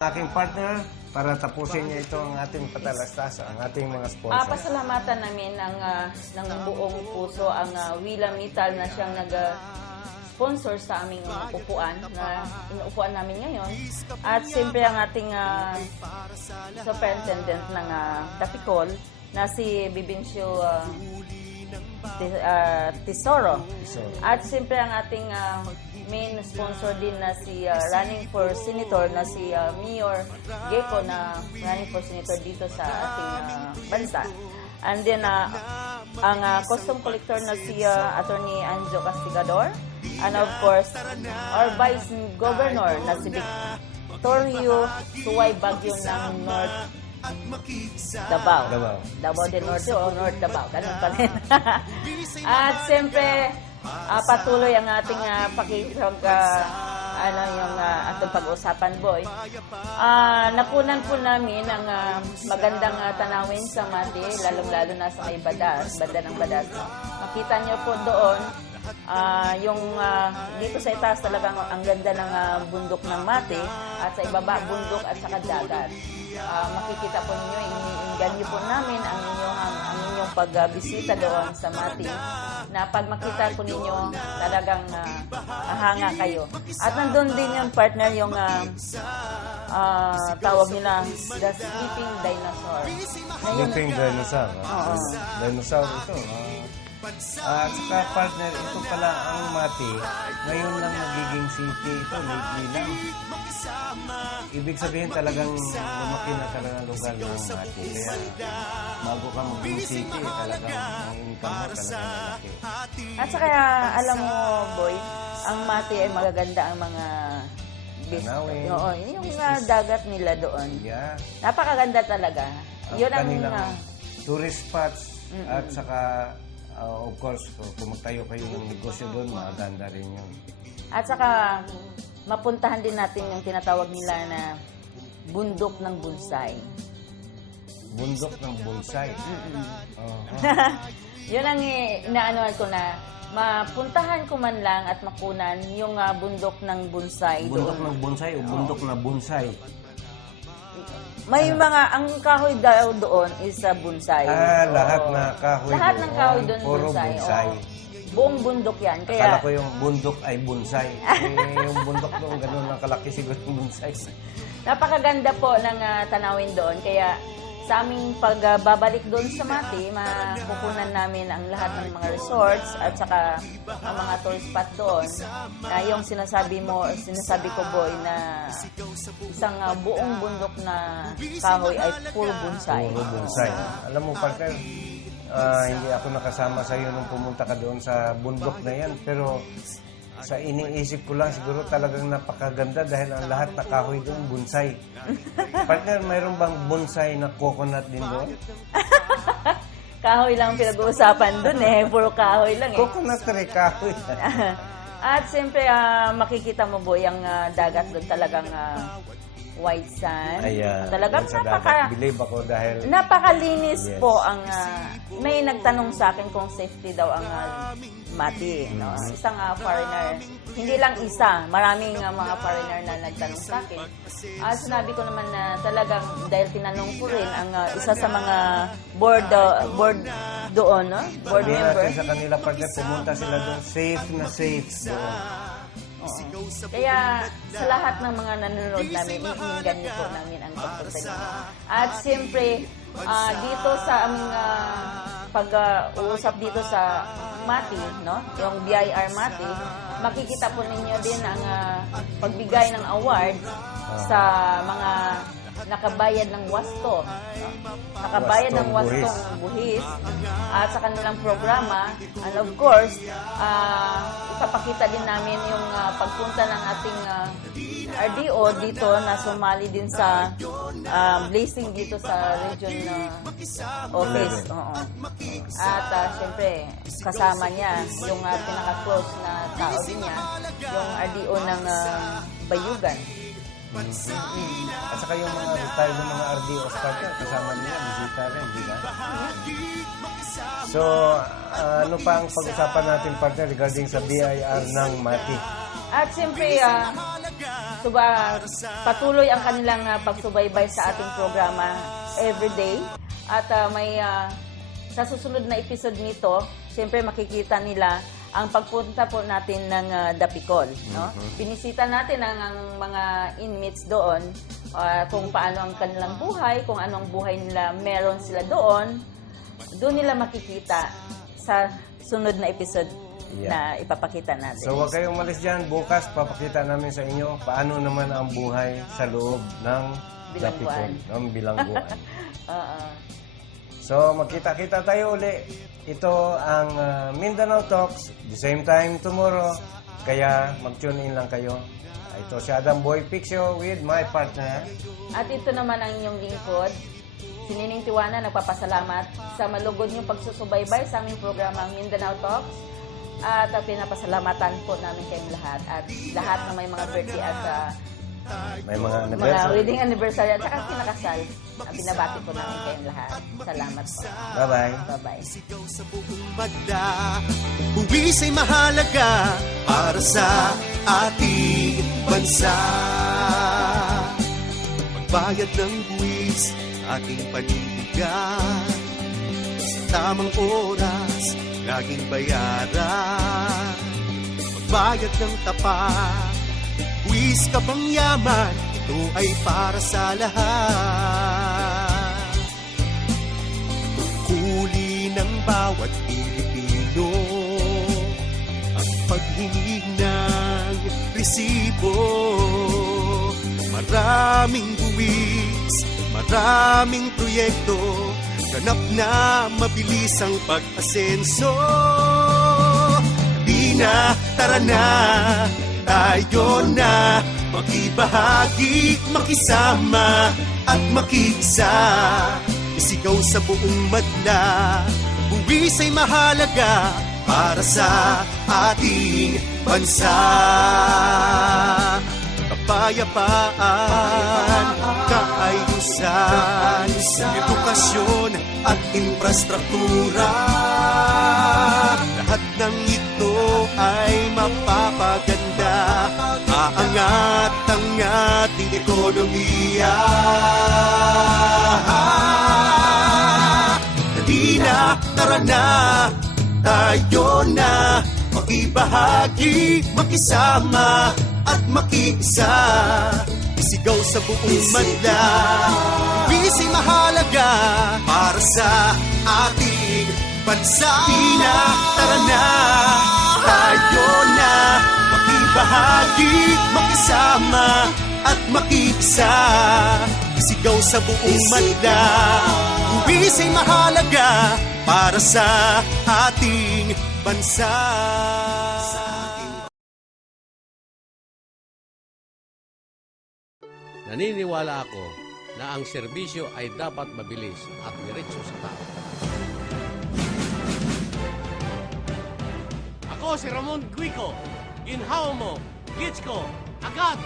Aking partner para tapusin niya ito ang ating patalastas, ang ating mga sponsor. Pasalamatan namin ng buong puso ang Willa Metal na siyang nag-sponsor sa aming upuan na inuupuan namin ngayon. At siyempre ang ating superintendent ng Dapicol na si Bibencio Tesoro. At siyempre ang ating main sponsor din na si running for senator na si Mayor Gecko na running for senator dito sa ating bansa. And then ang custom collector na si Attorney Anjo Castigador. And of course, our Vice Governor na si Victorio Suway Bagyo ng North Davao. Davao del Norte o North Davao. Ganun pa rin. At siyempre, patuloy ang ating pakikipag yung ating pag-usapan, boy. Nakunan po namin ang magandang tanawin sa Mati, lalong-lalo na sa may Badas, banda ng Badas. Makita niyo po doon, dito sa itaas talagang ang ganda ng bundok ng Mati at sa ibaba bundok at saka dagat. Makikita po ninyo, iniinganyo po namin ang inyong pagbisita doon sa Mati na pag makita po ninyo talagang hanga kayo. At nandun din yung partner, yung tawag nila The Sleeping Dinosaur. Sleeping Dinosaur. Dinosaur ito. At saka partner, ito pala ang Mati. Ngayon lang nagiging city ito, lately lang. Ibig sabihin talagang lumaki na talagang lugar ng Mati. Kaya bago ka maging city, talagang ang income mo talagang malaki. At saka alam mo, boy, ang Mati ay magaganda ang mga tanawin. Yung dagat nila doon. Yeah. Napakaganda talaga. Yun ang tourist spots at saka of course, kung magtayo kayo ng negosyo doon, maganda rin yun. At saka, mapuntahan din natin yung tinatawag nila na bundok ng bonsai. Bundok ng bonsai? Yun ang inaanoan ko na mapuntahan ko man lang at makunan yung bundok ng bonsai. Bundok ng bonsai o bundok na bonsai? May ang kahoy daw doon is bonsai. Lahat na kahoy lahat ng kahoy doon puro bonsai. Buong bundok yan. Kaya, akala ko yung bundok ay bonsai. Yung bundok doon, ganun lang kalaki siguro yung bonsai. Napakaganda po ng tanawin doon. Kaya sa aming pagbabalik doon sa Mati, makukunan namin ang lahat ng mga resorts at saka ang mga tourist spot doon. Na yung sinasabi ko, boy, na isang buong bundok na kahoy ay puro bonsai. Puro bonsai. Alam mo, partner, hindi ako nakasama sa iyo nung pumunta ka doon sa bundok na yan. Pero sa iniisip ko lang, siguro talagang napakaganda dahil ang lahat na kahoy doon, bonsai. Partner, mayroon bang bonsai na coconut din doon? Kahoy lang pinag-uusapan doon puro kahoy lang Coconut rin, kahoy. At siyempre, makikita mo, boy, ang dagat doon talagang white sand. Ayan. Talagang believe ako dahil napakalinis po ang may nagtanong sa akin kung safety daw ang Mati. No? Isang foreigner. Hindi lang isa. Maraming mga foreigner na nagtanong sa akin. Sinabi ko naman na talagang dahil tinanong ko rin ang isa sa mga board doon, no? Board member. Sa kanila partner, pumunta sila doon. Safe na safe doon. Kaya sa lahat ng mga nanonood namin, iinggan niyo po namin ang pagpunta niyo. At siyempre, dito sa aming pag-uusap dito sa Mati, no? Yung BIR Mati, makikita po ninyo din ang pagbigay ng award sa mga nakabayad ng wasto. No? Nakabayad ng wastong buhis at sa kanilang programa. And of course, ipapakita din namin yung pagpunta ng ating RDO dito na sumali din sa blessing dito sa region office. At syempre, kasama niya yung pinaka-close na tao din niya, yung RDO ng Bayugan. At saka yung mga retired ng mga RDOs partner, kasama nila, bisita rin, di ba? So, ano pa ang pag-usapan natin partner regarding sa BIR ng Mati? At siyempre, patuloy ang kanilang pagsubaybay sa ating programa everyday. At sa susunod na episode nito, siyempre makikita nila ang pagpunta po natin ng Dapicol. No? Pinisita natin ang mga inmates doon, kung paano ang kanilang buhay, kung anong buhay nila meron sila doon. Doon nila makikita sa sunod na episode na ipapakita natin. So huwag kayong umalis dyan. Bukas papakita namin sa inyo paano naman ang buhay sa loob ng Bilangguan. Ng bilangguan. So magkita-kita tayo uli. Ito ang Mindanao Talks. The same time tomorrow. Kaya mag-tune in lang kayo. Ito si Adam Boy Piccio with my partner. At ito naman ang inyong lingkod, si Nining Tiwana, nagpapasalamat sa malugod niyong pagsusubaybay sa aming programang Mindanao Talks. At pinapasalamatan po namin kayong lahat. At lahat na may mga birthday at May mga mga wedding anniversary at saka kinakasal. Binabati po namin kayong lahat. Salamat po. Bye-bye. Bye-bye. Sigaw sa buong madla, buwis ay mahalaga para sa ating bansa. Magbayad ng buwis, ating panindigan. Sa tamang oras, laging bayaran. Magbayad ng tapat, buwis kapang yaman, ito ay para sa lahat. Tungkulin ng bawat Pilipino ang paghingi ng resibo. Maraming buwis, maraming proyekto, ganap na mabilis ang pag-asenso. Di na, tara na, tayo na makibahagi, makisama at makisa. Isigaw sa buong madla, buwis ay mahalaga para sa ating bansa. Kapayapaan, kaayusan, edukasyon at infrastruktura. Lahat ng ito ay mapapaganda, aangat ang ating ekonomiya. Dali na, tara na, tayo na, makibahagi, makisama at makisa. Isigaw sa buong madla, buwis ay mahalaga para sa ating bansa. Di na, tara na, tayo na, makibahagi, makisama at makisa. Isigaw sa buong madla, buwis ay mahalaga para sa ating bansa. Naniniwala ako na ang serbisyo ay dapat mabilis at diretso sa tao. Ako si Ramon Guico. Ginhawa mo, gits ko, agad!